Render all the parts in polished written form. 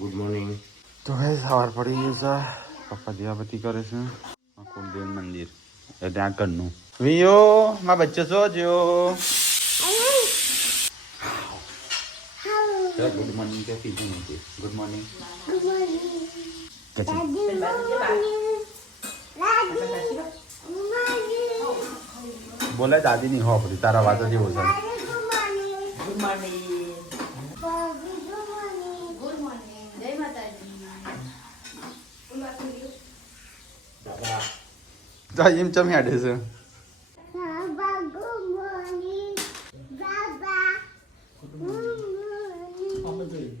Good morning. તો ભાઈ સવાર પડી ગયું છે. પપ્પા દિવાબત્તી કરે છે. કુલદેવ મંદિર એ ત્યાં ઘરનું વિયો માં બચ્ચો છો જો. ગુડ મોર્નિંગ કે કીધું નથી. ગુડ મોર્નિંગ બોલે દાદી ની હો પડી તારા વાતો જેવો છે. Good morning. Good morning. જય માતાજી. એમ ચમ હેડે છે.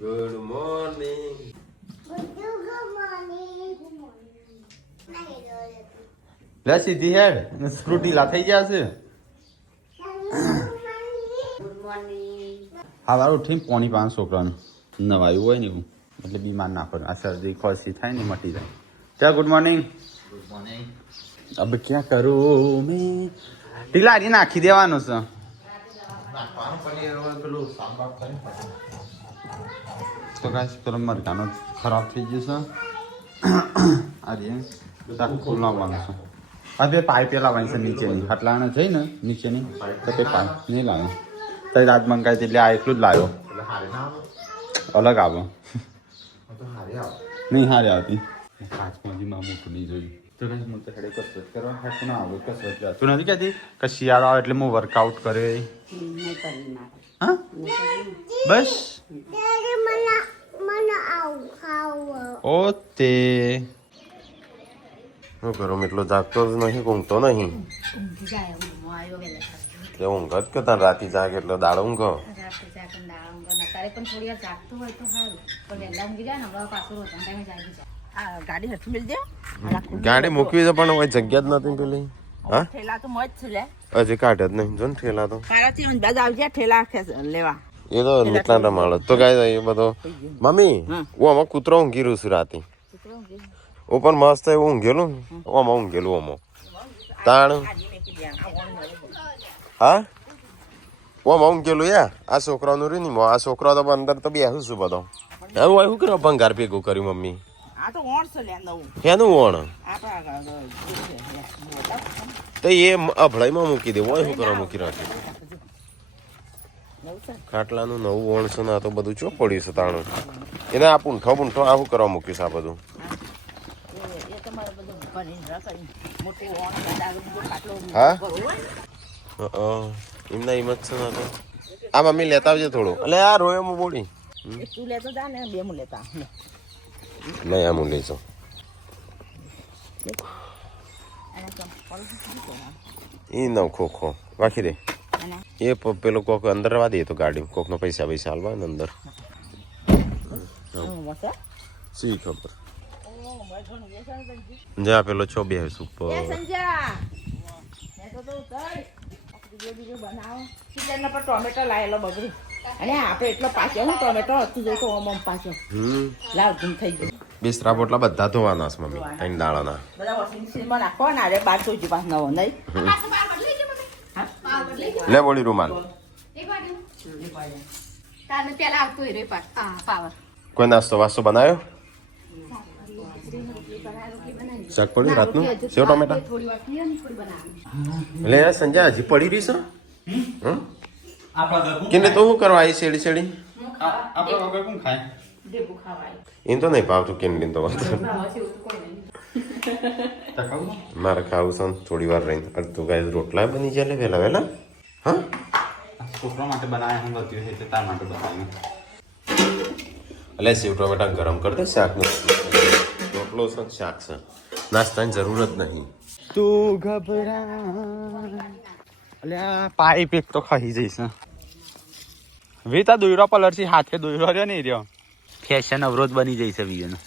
Good morning. લે સીધી હેડ સ્કૂટી લા થઈ ગયા છે. Good morning. હા વારું ઉઠીને પોણી 5 છોકરાને નવાયું હોય ને એવું એટલે બીમાર ના પડે. આ શરદી ખોસી થાય ને મટી જાય. ચા ગુડ મોર્નિંગ. Good morning. अब क्या करूं मैं ઢીલારી નાખી દેવાનું છે. નાખવાનું પનીર હવે પેલું સાંભાર કરી તો ગાઈસ પેલો મરઘાનો ખરાબ થઈ ગયું છે. આજે બધા ખોલાવવાનું છે. આ બે પાઇપ લાવવાની છે નીચેની હટલાને જઈ ને નીચેની તો તે પાઇપ નહીં લાવે તો રાત મંગાવી એટલે આ એકલું જ લાવ્યો. એટલે હારે ના આવે અલગ આવે તો હારે આવે. નહીં હારે આવતી. કાચમાં મોટું નહીં જોયું. તો કઈ હું તો હેડે કસરત કરવા હેડ ના આવું કસરત તું નથી કહેતી કે શિયાળો આવે એટલે હું વર્કઆઉટ કરે. હા બસ ઓતે શું કરું એટલો જાગતો જ નહીં ઊંઘતો નહીં. તે ઊંઘ જ કે તાર રાતી જાગે એટલે દાડો ઊંઘ. તારે પણ થોડી વાર જાગતું હોય તો સારું પણ વહેલા ઊંઘી જાય ને હમણાં પાછું રોતા ટાઈમે જાગી જાય. ગાડી હઠ મિલ દે ગાડી મૂકવી છે પણ કોઈ જગ્યા જ નથી પેલી. હા ઠેલા તો મોજ છે લે હજી કાઢે જ નહીં જો ને ઠેલા તો મારાથી બાદ આવજે ઠેલા લેવા એ તો નીકળા રમાડો તો ગાય એ બધો. મમ્મી હું આમાં કૂતરો ઊંઘી રહ્યું છું રાતે. ઓ પણ મસ્ત એવું ઊંઘેલું આમાં ઊંઘેલું આમાં તાણ. હા ઓમાં ઊંઘેલું યા આ છોકરાનું રહ્યું ને આ છોકરો તો અંદર તો બેસું છું બધો. હવે શું કરવા ભંગાર ભેગું કર્યું મમ્મી. આ તો ઓણ છે લે નવું એનું વણ આપણા તો એ અભળાઈમાં મૂકી દે હોય શું કરવા મૂકી રાખ્યું. ખાટલાનું નવું વણ છે ને આ તો બધું ચો પડ્યું છે તાણું. એને આ પૂંઠો પૂંઠો આ શું કરવા મૂક્યું છે આ બધું. એ તમારે બધું ભરીને રાખી મોટું ઓણ ખાટલો હા એમના હિંમત છે ને તો આ મમ્મી લેતા આવજે થોડું. એટલે આ રોયો હું બોડી તું લેતો જા ને બે હું લેતા નહીં આમ લઈ જાઉં. એ નવ ખોખો રાખી દે. એ પેલો કોક અંદર રવા દે તો ગાડી કોકનો પૈસા પૈસા હાલવા ને અંદર સી ખબર. જા પેલો છો બે ઉપર ટોમેટો લાયેલો બગડી અને આપડે એટલો પાછો હું ટોમેટો હતું જોઈ તો ઓમ પાછો લાવ ગુમ થઈ ગયું. બિસ્તરા પોટલા બધા ધોવાના છે મમ્મી ત્રણ દાડાના. બધા વોશિંગ મશીનમાં નાખવાના અરે બાર તો જ પાસ નવો નહીં લે બોલી રૂમાલ. કોઈ નાસ્તો વાસ્તો બનાવ્યો? શાક પડ્યું રાતનું સેવ ટોમેટા. એટલે યાર સંજય હજી પડી રહી છે કે તો શું કરવા આવી શેડી શેડી એમ તો નહીં ભાવતું કેન્ડીન તો વાત મારે ખાવું છે થોડી વાર રહીને અડધું ગાય રોટલા બની જાય વહેલા વહેલા. હા છોકરા માટે બનાવ્યા હું બધું છે તાર માટે બનાવ્યું. એટલે સેવ ટોમેટા ગરમ કરી દે શાકનું રોટલો છે શાક છે નાસ્તાની જરૂર જ નહીં. તું ઘબરા અલ્યા પાઇપ એક તો ખાઈ જઈશ. વીતા દોયરો પલરથી હાથે દોયરો રહ્યો નહીં રહ્યો ફેશન અવરોધ બની જઈશ વીએનો.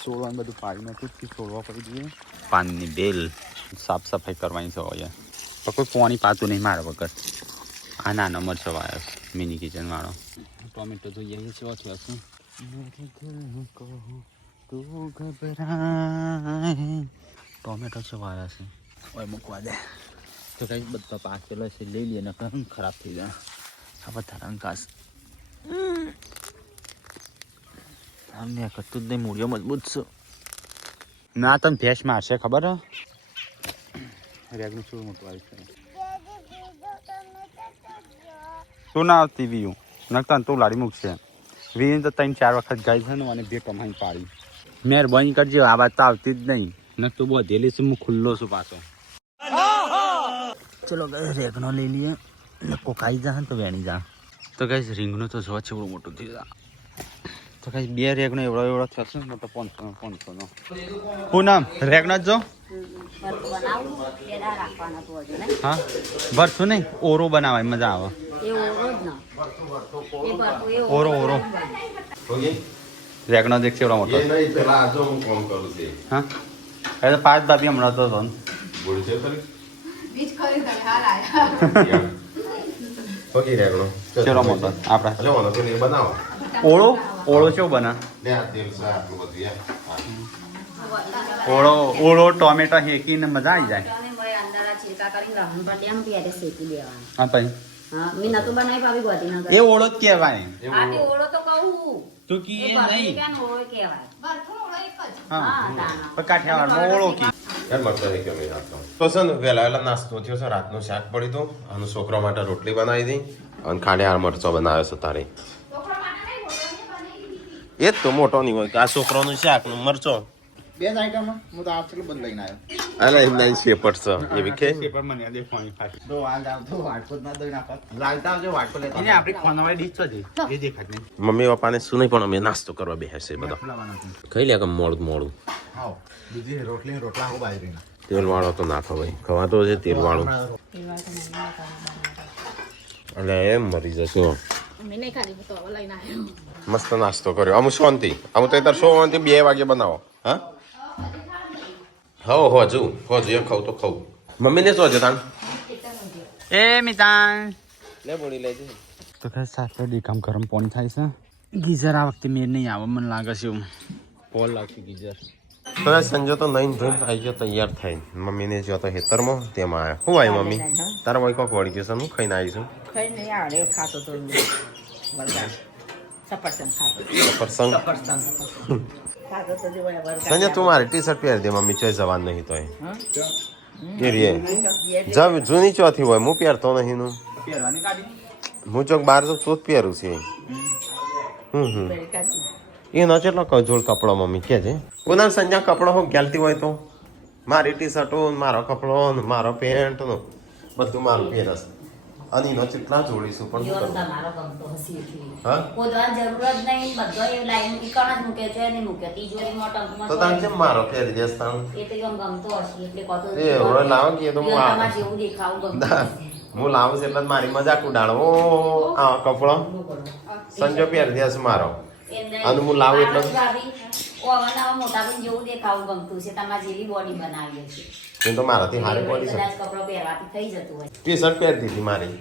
છોડવાનું બધું પાડી નાખ્યું છોડવા પડી દઈએ. પાનની બેલ સાફ સફાઈ કરવાની છે હોય તો કોઈ પાણી પાતું નહીં મારા વગર. આ નાનો મરચો વાયો મિની કિચન વાળો. ટોમેટો જોઈએ છે ઓછું હશું. તું ઘબરાય ટોમેટો ચવાયા છે ઓય મૂકવા દે તો કંઈક બધા પાક પેલો છે લઈ લઈએ ને ખરાબ થઈ જાય આ બધા રંકાશ આમને કતું જ નહીં મૂળિયો મજબૂત છે ના તને ભેંસ મારશે ખબર હે રેગનું શું મોટું આવી છે તું ના આવતી વીયું નકતા તું લાડી મૂકશે વીન તો 3-4 વખત ગાય છે ને અને બે કમાઈને પાડી મહેરબાની કરજો આ વાત તો આવતી જ નહીં ન તું બધેલી છે હું ખુલ્લો છું પાછો ચલો રેગનો લઈ લઈએ કોકાઈ જા તો વેણી જા તો કઈ રીંગનું તો જોવા છે મોટું થઈ જા તો કઈ બે રેગનો એવડો થશે મોટો 500 નો શું નામ રેગનો જ જો હા ભરતું નહીં ઓરો બનાવાય મજા આવે ઓરો રેગનો દેખ છે એવડો મોટો હા એ તો 5 દાબી હમણાં તો ચલો મોટો આપડા ઓળો કેવો બના ઓળો ટોમેટો હેકીને મજા આવી જાય હા ભાઈ એ ઓળો જ કહેવાય તું કી નહીં કાઠિયાવાડ ઓળો કી તો છે ને વહેલા નાસ્તો થયો છે રાતનું શાક પડ્યું હતું અને છોકરા માટે રોટલી બનાવી દી અને ખાંડિયાળ મરચો બનાવ્યો છે તારે એ જ તો મોટો નહીં હોય આ છોકરાનું શાક નું મરચો બે જ આઈટમ હું તો આ બધ લઈને આવ્યો અલે એમ નાઈ શેપડ છે એવી કે મને દેખવાની ખાતી તો આ જાવ તો વાટકો ના દઈ નાખત લાલતા આવજો વાટકો લેતા એને આપણી ખાનવાળી ડીશ છે એ દેખાત નહીં મમ્મી પપ્પાને શું નહીં પણ અમે નાસ્તો કરવા બેસે બધા ખાઈ લે કે મોડું હા બીજી રોટલા હું બાજરીના તેલ વાળો તો નાખો ભાઈ ખવાતો છે તેલ વાળું એટલે એમ મરી જશો મસ્ત નાસ્તો કર્યો અમુ શાંતિ અમુ તો તાર શાંતિ 2 વાગે બનાવો હા હજુ એ ખાવ તો ખાવ મમ્મીને શું છે તાન એ મિતાન લે બોલી લેજે તો કઈ સાથે કામ ગરમ પાણી થાય છે ગીઝર આ વખતે મેર નહીં આવે મને લાગે છે એવું પોલ લાગશે ગીઝર તો સંજો તો નહીં ધોઈને આવી ગયો તૈયાર થઈ મમ્મીને જો તો હેતરમાં તેમાં આવ્યા શું આવી મમ્મી તારા વળી કોક વળી ગયો છે હું ખાઈને આવીશું ખાઈને આવડે ખાતો તો બરગાર સફરજન ખાતો તો જોયા બરગાર સંજય તું મારી ટી શર્ટ પહેરી દે મમ્મી ચોઈ જવાન નહીં તો એ રે જૂની ચોથી હોય હું પહેરતો નહીં નું પહેરવાની કાઢી હું ચોક બહાર તો તું જ પહેરું છે એનો કેટલો કજોડ કપડો મમ્મી કે છે કોના સંજય કપડો હું ગેલતી હોય તો મારી ટી શર્ટો મારો કપડો મારો પેન્ટ નો બધું મારું પહેરસ અને એનો કેટલા જોડીશું પણ શું કરું? હા તો તાણ કેમ મારો પહેરી દેસ તાણ એ હવે લાવો કે તો હું લાવું છું એટલે જ મારી મજાક ઉડાડો આ કપડો સંજો પહેરી દેસ મારો અને હું લાવું એટલે મોટા પણ જેવું દેખાવું ગમતું છે તમારી જેવી બોડી બનાવી છે એ તો મારાથી હારી બોડી છે કદાચ કપડો પહેરવાથી થઈ જતું હોય ટી શર્ટ પહેરી દીધી મારી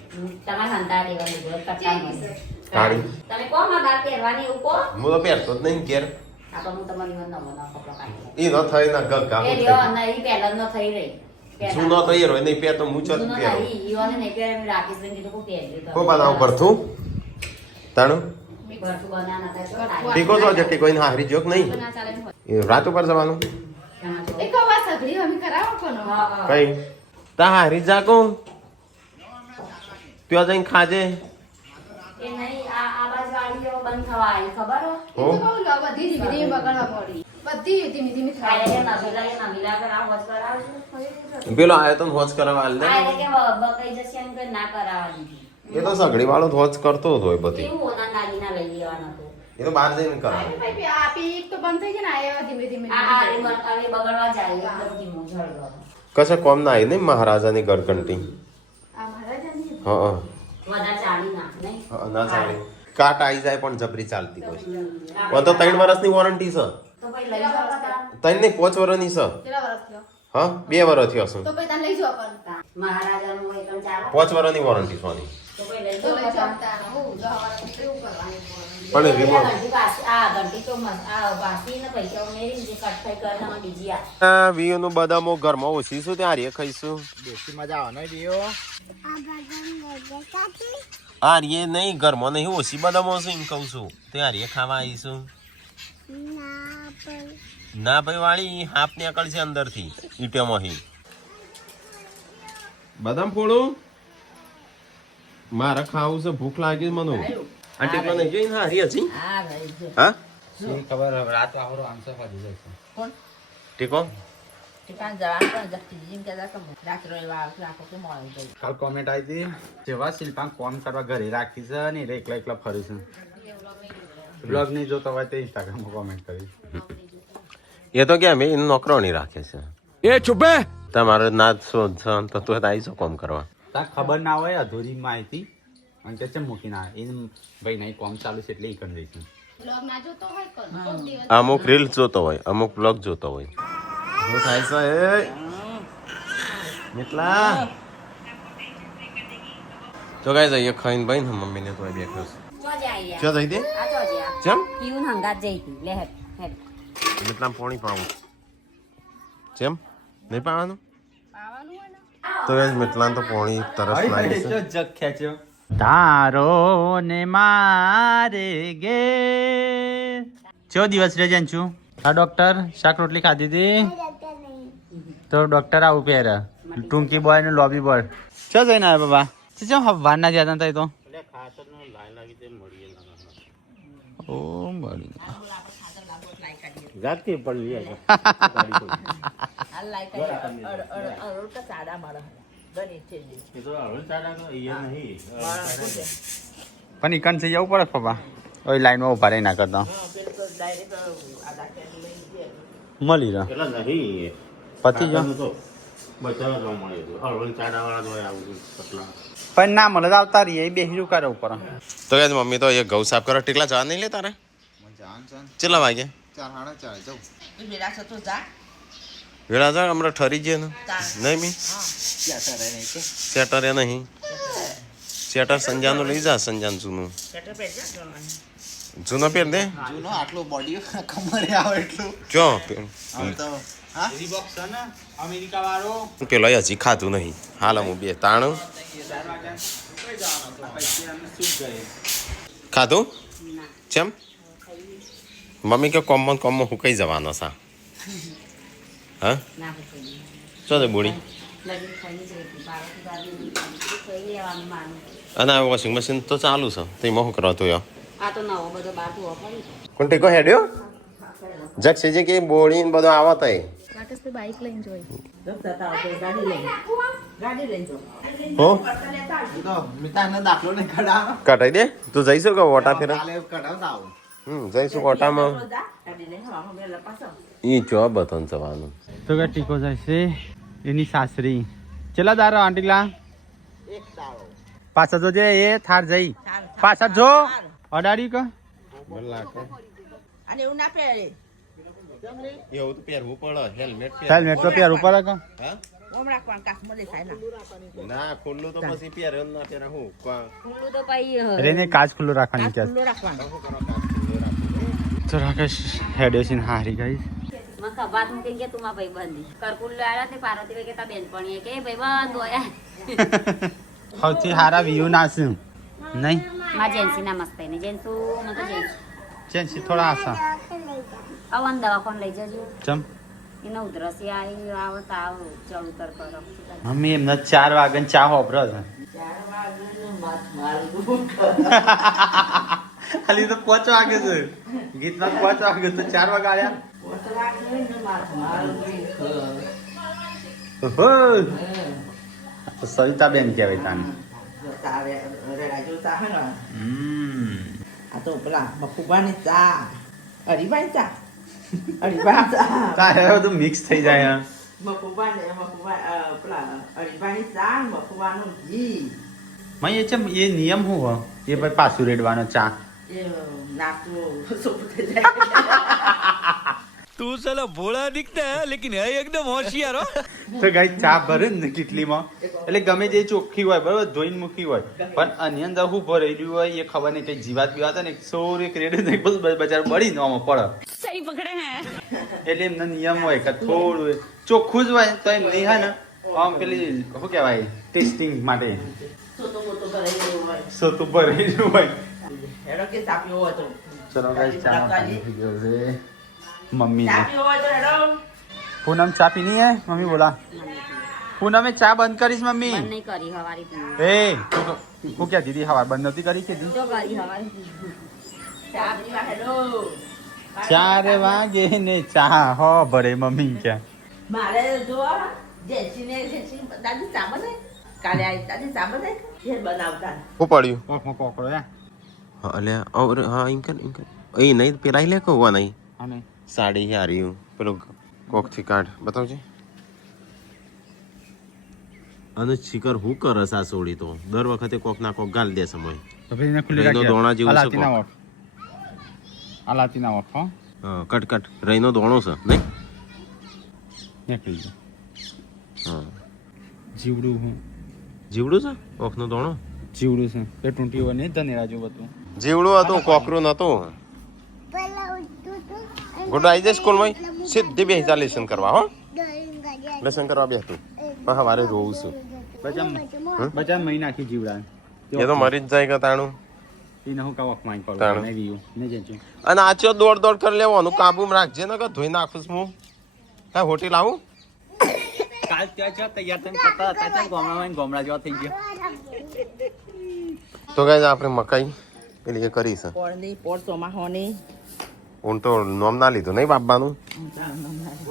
તમારે હંતા દેવાનું હોય કટકા મને કાઢી તમે કોણ માં બાર પહેરવાની એવું કોણ હું તો પહેરતો જ નહીં ઘેર આ તો હું તમારી નવો કપડો કાઢી એ ન થઈ ના ગગા એ રહ્યો નહીં પહેલા ન થઈ રહી જૂનો તો એ રોય નહીં પહેરતો હું ચો પહેરું ઈવાને નહીં પહેરે મેં રાકેશ બેન કીધું કોઈ પહેર્યું કો બનાવ ભરતું તાણું ભરતું બનાવના હતા છો ટીકો તો જટી કોઈ હારી જોક નહીં એ રાત ઉપર જવાનું કઈ તા હારી જાકો ત્યાં જઈને ખાજે એ નહીં આ બાજ વાળી બંધ થવા આવી ખબર હો પેલો આયો તો હોજ કરાવવા આલ દે એ તો સગડી વાળો જ હોજ કરતો જ હોય બધી એ તો બહાર જઈને કરાવે કશે કોમ ના આવી નહીં મહારાજાની ગરકંટી હા ના ચાલે કાટ આવી જાય પણ જબરી ચાલતી હોય તો 3 વર્ષની વોરંટી છે 3 નહીં 5 વર્ષની છે હા 2 વર્ષ થયો છે 5 વર્ષની વોરંટી સોની પણ વીઓ નું બદામો ઘરમાં ઓછી શું ત્યાં રે ખાઈશું દેશી મજા આવે ને દિયો આ રે નહીં ઘરમાં નહીં ઓછી બદામો છે એમ કહું છું ત્યાં રે ખાવા આવીશું ના ભાઈ વાળી હાફ નીકળશે અંદરથી ઈટોમાંથી બદામ ફોડું મારે ખાવું છે ભૂખ લાગી મને આ ટેકલા નહીં જોઈને હારી હતી હા ભાઈ જો હા ખબર રાત વાહરો આન્સર કરી જશે કોણ ટેકો ઠીકાણ જવાનું પણ જતી જીમ કહેતા કે રાત્રે રાખો કે મોડું ગયું કાલ કોમેન્ટ આવી હતી જેવા શિલ્પા કોમ કરવા ઘરે રાખી છે ને એટલે એકલા એકલા ફરી છે બ્લોગ નહીં જોતો હોય તો ઇન્સ્ટાગ્રામમાં કોમેન્ટ કરી એ તો ક્યાં મેં એનો નોકરો નહીં રાખે છે એ ચૂપે તમારે ના શોધ તો તું આવીશો કોમ કરવા તાર ખબર ના હોય અધૂરી માહિતી અને કે ચમ મૂકી ના એ ભાઈ નહીં કોમ ચાલુ છે એટલે એ કરી દઈશું બ્લોગ ના જોતો હોય પણ કોક દિવસ અમુક રીલ્સ જોતો હોય અમુક બ્લોગ જોતો હોય શું થાય છે એ એટલા તો ગાય જઈએ ખાઈને ભાઈ ને મમ્મીને તો બેઠો છે ચો જઈ દે ચમ પીવું હંગાત જઈ હતી લે હેડ હેડ એટલા પાણી પાવું ચમ નહીં પાવાનું તો ગાય મિટલાન તો પાણી તરસ લાગી છે જગ ખેંચ્યો તારો ને મારે ગે ચો દિવસ રે જન છું હા ડોક્ટર શાક રોટલી ખાધી હતી તો ડોક્ટર આવું પહેરે ટૂંકી બોય ને લોબી બોય ચો જઈને આવે બાબા ચમ હવાર ના જતા થાય તો ઓ મળી જાતી પડી હાલ લાઈક અડોડ સાડા મળે ગણી છે પણ ઈકન થઈ જવું પડે પપ્પા ઓય લાઈનમાં ઉભા રહી ના કરતા મળી રહ્યો પતી જો પણ ના મળે તો આવતા રહીએ બે હીરું કરે ઉપર તો ગાય મમ્મી તો એ ઘઉં સાફ કરવા ટીકલા જવા નહીં લે તારે કેટલા વાગે 4:30 જાઉં તું બેરા છો તો જા વેળા જા હમણાં ઠરી ગયા ને નહીં મી સેટર એ નહીં સેટર સંજાનું લઈ જા સંજાન જૂનું સ્વેટર પહેર જા જવાનું જૂનો પહેર દે જૂનો આટલું બોડી કમરે આવે એટલું ચો હવે તો હા રીબોક છે ને અમેરિકા વાળો પેલો હજી ખાતું નહીં હાલ હું બે તાણું ખાધું ચેમ મમ્મી કે કોમમાં હું કઈ જવાનો છે હા ના પછી ચો દે બોડી લગી ખાઈ જઈ હતી બાળકી દાદી ખાઈ લેવાનું માનું અને આ વોશિંગ મશીન તો ચાલુ છે તે મોહ કરવા તો આ તો નવો બધો બાર ધોવા પડી કોણ ટેકો હેડ્યો જગ છે જે કે બોડી બધો આવા તઈ રાકેશ તો બાઈક લઈને જોઈ ગાડી લઈને જો હો તો મિતાને દાખલો ને કઢાવ કટાઈ દે તું જઈશું કે ઓટા ફેરા કાલે કઢાવતા આવું જઈશું ઓટામાં ગાડી લઈને હવા મેલા પાછો ઈ ચો બતન જવાનું તો કે ટીકો જાય છે એની સાસરી ચલા દારો આંટીલા એક દાડો પાછા જો જે એ થાર જઈ પાછા જો અડાડી કે અને એવું ના પહેરે એવું તો પહેરવું પડે હેલ્મેટ હેલ્મેટ તો પહેરવું પડે કે હા ઓમ રાખવાનું કાચમાં દેખાય ના ના ખુલ્લું તો પછી પહેરે ના પહેરે હું ખુલ્લું તો પાઈ રેને કાચ ખુલ્લું રાખવાની કાચ કે ખુલ્લો રાખવાનો તો રાકેશ હેડેસીન હારી ગઈ મને ખબર નથી કે તું માં ભાઈ બંધી કરકુલ આવ્યા તે પાર્વતી ભાઈ કે તા બેનપણી કે ભાઈ બંધ હોય સૌથી હારા વ્યૂ નાસ્યું નહીં માં જેન્સી ના મસ્ત ને જેન્સુ મને તો જેન્સી ચેન્સી થોડા આસા અવન દવાખાને લઈ જજો ચમ એને ઉધરસી આવી આવો તાવ ચડ ઉતર કરો મમ્મી એમને 4 વાગે ચા હોપરો છે ખાલી તો 5 વાગે છે ગીતમાં 5 વાગે તો 4 વાગે આવ્યા સવિતા બેન કહેવાય તાને આ તો પેલા મફુબાની ચા હરીભાઈ ચા હરીભાઈ ચા તારે બધું મિક્સ થઈ જાય મફુબા પેલા હરીભાઈ ચા મફુબાનું ઘી મય એ ચમ એ નિયમ હું હો એ ભાઈ પાછું રેડવાનો ચા એ નાકનું સોપું થઈ જાય तू साला भोला दिखता है लेकिन है एकदम होशियार हो તો ગાઈ ચા ભરે ને કેટલીમાં એટલે ગમે તે ચોખ્ખી હોય બરાબર ધોઈને મૂકી હોય પણ આની અંદર હું ભરેલું હોય એ ખબર નહીં કઈ જીવાત બીવાત ને સોર એક રેડ બજાર બળી ને આમાં પડે સહી પકડે હે એટલે એમનો નિયમ હોય કે થોડું ચોખ્ખું જ હોય તો એમ નહીં હા ને આમ પેલી શું કહેવાય ટેસ્ટિંગ માટે સોતો મોતો ભરાઈ ગયો હોય સોતું ભરેલું હોય એનો કે તાપ્યો હતો ચલો ગાઈસ ચા પાણી થઈ ગયો છે મમ્મી ચા પીવો હોય તો હેડો. પૂનમ ચા પીની હે મમ્મી બોલા પૂનમે ચા બંધ કરીશ મમ્મી બંધ નહીં કરી હવારી પીવું એ તું ક્યાં દીદી હવા બંધ નથી કરી કે જો કરી હવારી પીવું ચા પીવા હેડો. 4 વાગે ને ચા હો ભરે મમ્મી ક્યાં મારે જો જેસીને દાદી ચા બનાય. કાલે આવી દાદી ચા બનાય. ઘેર બનાવતા. શું પડ્યું કોકમાં કોકડો હે અલ્યા ઓર હા ઇન્કન એ નહીં પેલા લે કહું નહીં અને સાડી હારી પેલું કોકથી કાઢ બતાવજે અને શિખર હું કરસ આ સોડી તો દર વખતે કોક ના કોક ગાલ દે સમય તો પછી એને ખુલ્લી રહીનો દોણા જેવું છે કોક. આલાતી ના ઓફ હો હા કટ કટ રહીનો દોણો છે નહીં નીકળી ગયો હા જીવડું હું જીવડું છે કોકનો દોણો જીવડું છે એ ટૂંટી હોય ને ધનેરા જેવું હતું જીવડું હતું કોકરું નતું ગુડ આવી જાય સ્કૂલમાં સીધી બેસી જા લેસન કરવા હો લેસન કરવા બેસતું પણ સવારે રોવું છું બચા મહી નાખી જીવડા એ તો મરી જ જાય કે તાણું એને હું કાવક માંગ પડું તાણું. નહીં ગયું નહીં જજો અને આચો દોડ દોડ કરી લેવાનું કાબુમાં રાખજે ને કે ધોઈ નાખું છું હું હા હોટી લાવું કાલ ત્યાં છે તૈયાર થઈને પતા હતા ત્યાં ગોમડામાં ગોમડા જેવા થઈ ગયા તો ગાય આપણે મકાઈ પેલી એ કરી છે પોળની પોળ ચોમાહોની. ઊન તો નોમ ના લીધું નહીં બાપાનું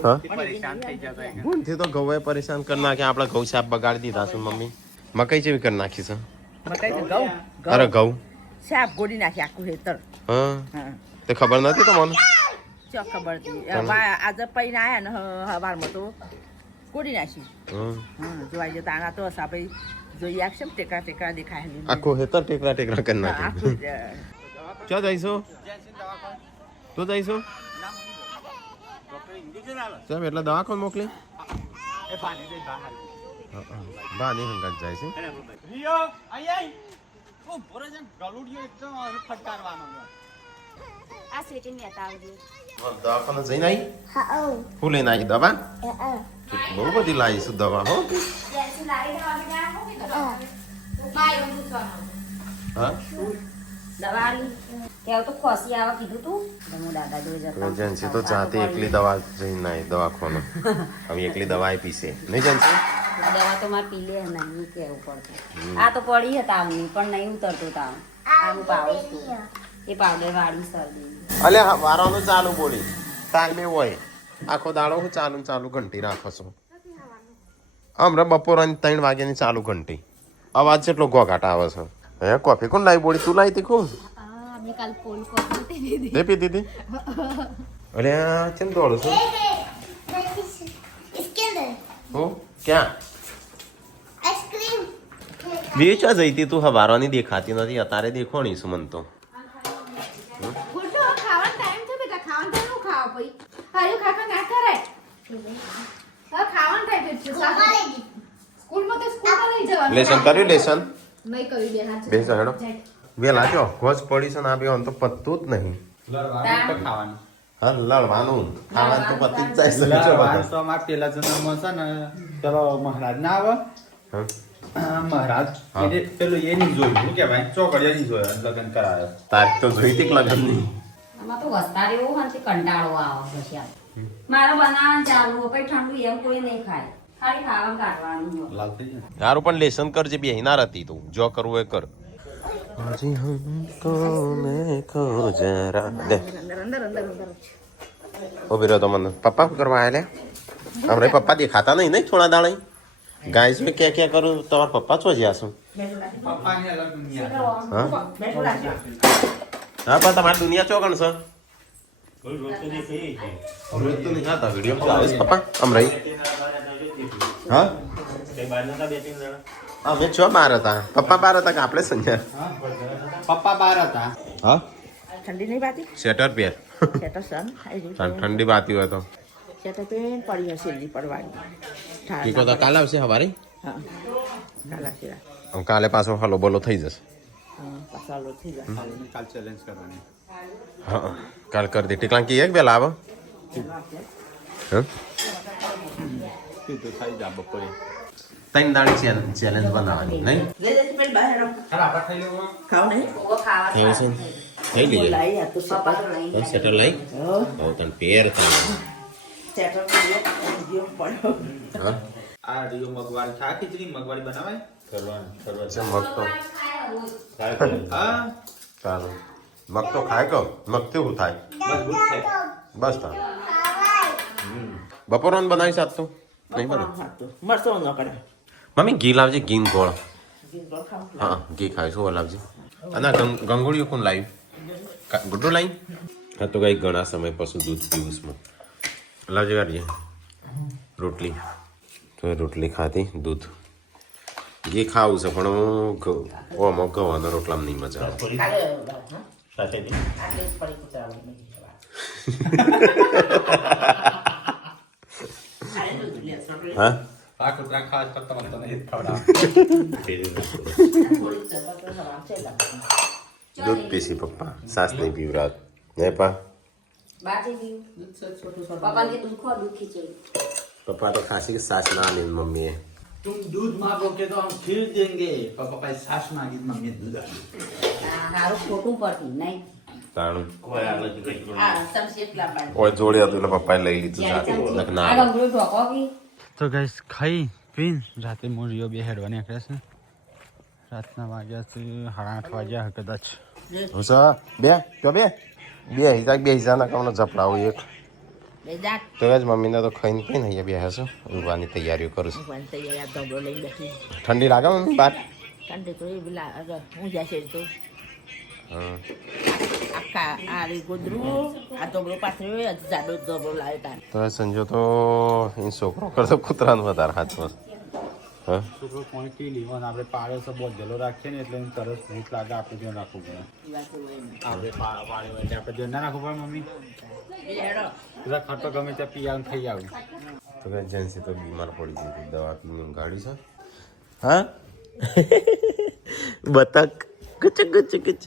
હા પરેશાન થઈ જતા ઊનથી તો ઘઉં પરેશાન કરી નાખ્યા આપણે ઘઉં સાપ બગાડી દીધા છે મમ્મી મકાઈ જેવી કરી નાખી છે મકાઈ તો ઘઉં અરે ઘઉં સાપ ગોળી નાખી આખું હેતર. હા હા તે ખબર નથી તમને ચો ખબર હતી. આજે પૈને આયા ને હવારમાં તો ગોળી નાખી. હમ. હા જોવાઈ જતા આના તો આપણે જોઈએ આખશે ને ટેકરા ટેકરા દેખાય. આખું હેતર ટેકરા ટેકરા કરી હા, આખું નાખ્યું ક્યાં જઈશું તું જઈશું સાહેબ એટલે દવાખાને મોકલી બા નહીં હંગાત જાય છે આ સેટિંગ લેતા આવજો દવાખાને જઈને આવી હું લઈને આવી દવા બહુ બધી લાવીશું દવા હો હા કેવું તો ખોસી આવા કીધું તું હું દાદા જોઈ જતા એજન્સી તો જાતે એકલી દવા જઈને આવી દવાખાને હવે એકલી દવા આપી છે નહીં એજન્સી દવા તો મારે પી લે નહીં કેવું પડતું આ તો પડી હતા આવની પણ નહીં ઉતરતું તાવ આવું પાવું છું એ પાવડર વાળી શરદી અલે વારવાનું ચાલુ બોલી તાલમે હોય આખો દાડો હું ચાલુ ને ચાલુ ઘંટી રાખો છો હમણાં બપોરની 3 વાગ્યાની ચાલુ ઘંટી અવાજ જેટલો ઘોઘાટ આવે છે હે કોફી કોણ લાવી બોડી તું લાવી તીખું અમે કાલ કોલ કોફી દે પી દીધી અરે કેમ દોડું છું હું ક્યાં વેચવા જઈતી તું હવારોની દેખાતી નથી અત્યારે દેખોણી છું મન તો ખાવાનો ટાઈમ છે બેટા ખાવાનું ટાઈમ નું ખાવા પઈ હારું ખાખા ના કરાય હા ખાવાનું ટાઈમ છે સ્કૂલમાં તો સ્કૂલમાં લઈ જવાનું લેસન કર્યું લેસન નહીં કર્યું બે હાથ બેસો હેડો વેલા જો ઘોસ પડી છે ને આ બે તો પતતું જ નહીં ખાવાનું હા લડવાનું ખાવાનું તો પતી જ જાય છે લડવાનું તો અમારે પેલા જન્મમાં છે ને પેલો મહારાજ ના આવે હા. મહારાજ હા. એને પેલું એ નહીં જોયું શું કહેવાય ચોકડીયા નહીં જોયો લગ્ન કરાયો તારીખ તો જોઈ તી લગન ની આમાં તો વસ્તાર એવું હોય ને કંટાળો આવે પછી આ. મારો બનાવવાનું ચાલુ હોય પછી ઠંડુ એમ કોઈ નહીં ખાય ખાલી ખાવાનું કાઢવાનું હોય. લાલ થઈ જાય તારું પણ લેસન કરજે બે હિનાર હતી તું જો કરવું એ કર હજી હમકો મેં ખો જરા દે ઉભી રહ્યો તો મને પપ્પા શું કરવા આયા હમણાં પપ્પા દેખાતા નહીં થોડા દાડા ગાય છે ક્યાં કરું તમારા પપ્પા છો જ્યાં છું પપ્પાની અલગ દુનિયા હા હા પણ તમારી દુનિયા ચોકણ છે રોજ તો નહીં હતા વિડીયો આવે છે પપ્પા હમણાં હા અમે છો બાર હતા પપ્પા બાર હતા કે આપણે સંજ્યા પપ્પા બાર હતા હા ઠંડી નહીં પાતી સ્વેટર પહેર સેટર સન ઠંડી બાતી હોય તો સેટર પેન પડી હશે એની પડવાની ટીકો તો કાલે આવશે સવારે હા કાલા શેરા આમ કાલે પાછો હલો બોલો થઈ જશે હા પાસાલો થઈ જાય કાલ ચેલેન્જ કરવાની હા કાલ કરી દે ટીકલા કી એક બેલા આવે હા કીધું ખાઈ જા બપોરે ત્રણ દાડી ચેલેન્જ બનાવવાની નહીં લઈ જશે પેલી બહાર ખરા આપણે ખાઈ લેવું ખાવ નહીં ઓવો ખાવા એવું છે ને? લઈ લઈએ લાઈ આ તો પપ્પા તો લઈ હા, સેટર લઈ હવે તને પેર થાય સેટર ગયો પડ્યો હા આ રીયો મગવાળી ખા ખીચડી મગવાળી બનાવાય છે મગ તો હા ચાલો મગ તો ખાય કહો મગ થી શું થાય મજબૂત થાય બસ તાર બપોરનું બનાવી સાત તો નહીં બને મરસો ન કરે મમ્મી ઘી લાવજે ઘી ને ગોળ ગીંગો ખાવ હા ઘી ખાઈશું શું લાવજે અને ગંગોળીઓ કોણ લાવ્યું ગુડ્ડું લાવી હા તો કઈ ઘણા સમય પછી દૂધ પીવું છું લાવજે કાઢીએ રોટલી તો રોટલી ખાધી દૂધ ઘી ખાવું છે પણ હું ઓમાં ગવાના રોટલામાં નહીં મજા આવે કાલે આટલે જ પડી કુતરાવાની હા આ કુતરા ખાસ કરતા મને તો નહીં ખવડાવ દૂધ પીસી પપ્પા સાસ નહીં પીવરાત ને પા બાજી પીવું પપ્પા કે દૂધ ખો દૂધ ખીચડી પપ્પા તો ખાસી સાસ ના લી મમ્મીએ तुम दूध मांगोगे तो हम खीर देंगे पापा का सास मांगी मम्मी दूध હારું ખોટું પડતું નહીં તાણું આ સમસેટ લાવવાની ઓય જોડે હતું એટલે પપ્પાએ લઈ લીધું સાથે ના આ ગંગળું ઢોકો કી તો ગાઈસ ખાઈ પીન રાતે મૂળીઓ બે હેડવા નીકળ્યા છે રાતના વાગ્યા છે 8:30 વાગ્યા કદાચ હુસા બે બે હિસાના કામનો ઝપડાવું એક બે દાંત તો જ મમ્મીને તો ખાઈને પીને અહીંયા બે હશું ઊંઘવાની તૈયારીઓ કરું છું ભગવાન તૈયાર આ ધોબળો લઈને બેઠી ઠંડી લાગે મમ્મી બાર ઠંડી તો એ પેલા હું જશે તો હા આખા આ રે ગોદરું આ ધોબળો પાછળ જાડો ધોબળો લાવે તાર તો સંજો તો એ છોકરો કરતો કૂતરાનું વધારે હાથમાં હા છોકરો કોણ પી લીવન આપણે પાડ્યો છે બહુ જલો રાખીએ ને એટલે તરસ ભૂખ લાગે આપણે ધ્યાન રાખવું પડે આપણે પાડ્યો એટલે આપણે ધ્યાન ના રાખવું પડે મમ્મી બધા ખર્ચો ગમે ત્યાં પી આવીને ખાઈ આવું તો કે જેન્સી તો બીમાર પડી ગઈ હતી દવા પીને ગાડી છે હા બતક કચ કચ કચ